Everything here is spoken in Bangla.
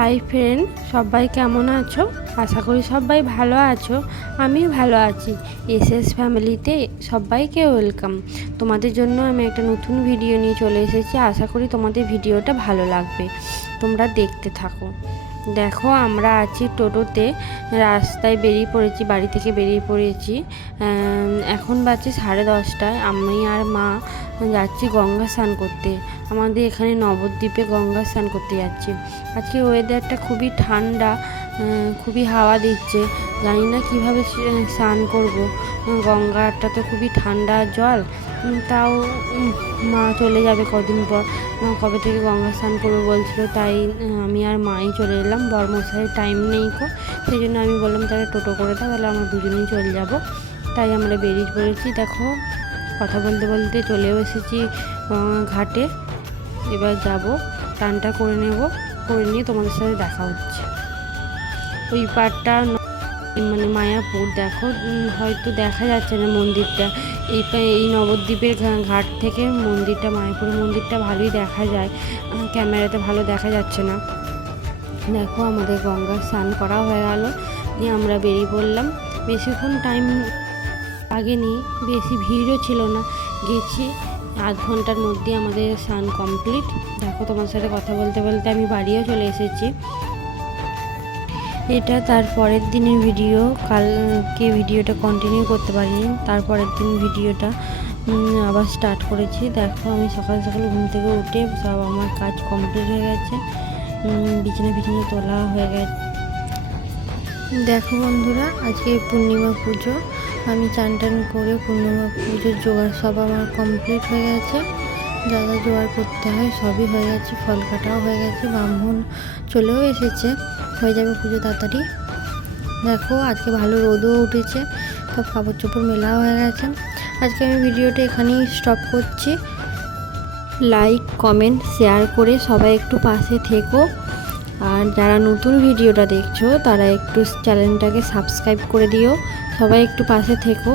হাই ফ্রেন্ড সবাই কেমন আছো? আশা করি সবাই ভালো আছো আমি ভালো আছি। এস এস ফ্যামিলিতে সবাইকে ওয়েলকাম তোমাদের জন্য আমি একটা নতুন ভিডিও নিয়ে চলে এসেছি। আশা করি তোমাদের ভিডিওটা ভালো লাগবে। তোমরা দেখতে থাকো। দেখো, আমরা আছি টোটোতে। রাস্তায় বেরিয়ে পড়েছি, বাড়ি থেকে বেরিয়ে পড়েছি। এখন বাজছে সাড়ে দশটায় আমি আর মা যাচ্ছি গঙ্গা স্নান করতে। আমাদের এখানে নবদ্বীপে গঙ্গা স্নান করতে যাচ্ছি। আজকে ওয়েদারটা খুবই ঠান্ডা খুবই হাওয়া দিচ্ছে। জানি না কীভাবে স্নান করব। গঙ্গাটা তো খুবই ঠান্ডা জল। তাও মা চলে যাবে কদিন পর। কবে থেকে গঙ্গা স্নান করবে বলছিল, তাই আমি আর মাই চলে এলাম। বর্মশাই টাইম নেই কো। সেই জন্য আমি বললাম, তাহলে টোটো করে দাও, তাহলে আমরা দুজনেই চলে যাব। তাই আমরা বেরিয়ে পড়েছি। দেখো, কথা বলতে বলতে চলেও এসেছি ঘাটে। এবার যাব টানটা করে নেব। করে নিয়ে তোমাদের সাথে দেখা হচ্ছে। ওই মানে মায়াপুর, দেখো হয়তো দেখা যাচ্ছে না মন্দিরটা। এই এই নবদ্বীপের ঘাট থেকে মন্দিরটা, মায়াপুরের মন্দিরটা ভালোই দেখা যায়। ক্যামেরাতে ভালো দেখা যাচ্ছে না। দেখো, আমাদের গঙ্গা স্নান করা হয়ে গেল। নিয়ে আমরা বেরিয়ে পড়লাম। বেশিক্ষণ টাইম আগে লাগেনি, বেশি ভিড়ও ছিল না। গেছি, আধ ঘণ্টার মধ্যে আমাদের স্নান কমপ্লিট দেখো, তোমার সাথে কথা বলতে বলতে আমি বাড়িও চলে এসেছি। এটা তার পরের দিনের ভিডিও কালকে ভিডিওটা কন্টিনিউ করতে পারিনি। তারপরের দিন ভিডিওটা আবার স্টার্ট করেছি। দেখো, আমি সকাল সকাল ঘুম থেকে উঠে সব আমার কাজ কমপ্লিট হয়ে গেছে। বিছানা বিছানা তোলা হয়ে গেছে। দেখো বন্ধুরা, আজকে পূর্ণিমা পুজো। আমি চান টান করে পূর্ণিমা পুজোর জোগাড় সব আমার কমপ্লিট হয়ে গেছে। যা যা জোগাড় করতে হয় সবই হয়ে গেছে, ফল কাটাও হয়ে গেছে, ব্রাহ্মণ চলেও এসেছে। হয়ে যাবে পুজো তাড়াতাড়ি। দেখো, আজকে ভালো রোদও উঠেছে, সব কাপড় চোপড় মেলাও হয়ে গেছে। আজকে আমি ভিডিওটা এখানেই স্টপ করছি। লাইক কমেন্ট শেয়ার করে সবাই একটু পাশে থেকো। আর যারা নতুন ভিডিওটা দেখছ, তারা একটু চ্যানেলটাকে সাবস্ক্রাইব করে দিও। সবাই একটু পাশে থেকো।